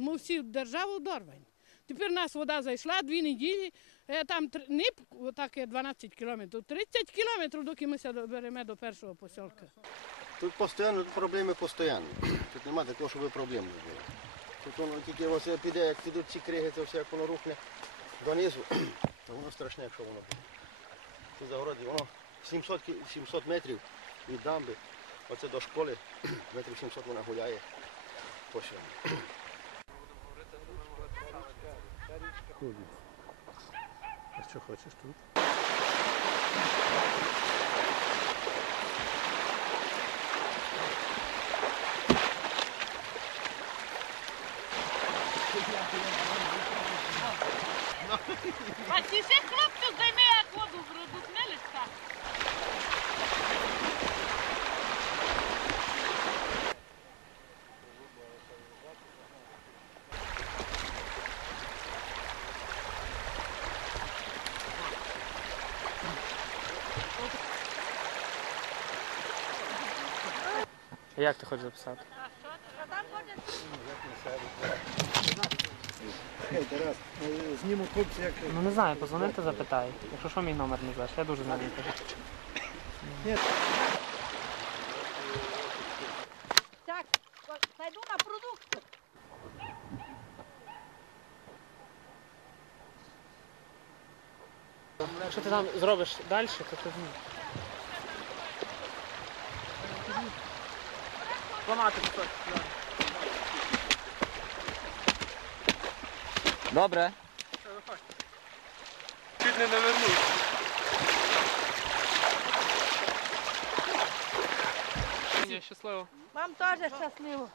Ми всі державу дорвані. Тепер нас вода зайшла дві неділі, е, там отак є 12 кілометрів, 30 кілометрів, доки ми доберемо до першого посілка. Тут постійно проблеми постійно. Тут немає такого, щоб проблем не було. Тут воно тільки ось піде, як підуть ці криги, це все, як воно рухне донизу, то воно страшне, якщо воно буде. Тут загороді, воно 700, 700 метрів від дамби, оце до школи, метрів 700 вона гуляє по. А що хочеш тут? А ті ще хлопці займе, як воду зробить, не лише Як ти хочеш записати? Тарас, зніму хлопці, як Ну не знаю, позвонити запитай. Якщо що мій номер не знаєш, я дуже знаю. Так, пойду на продукти. Якщо ти там зробиш далі, то ти ну. Ламати кусок. Добре. Чуть не навернув. Щасливо. Вам теж щасливо.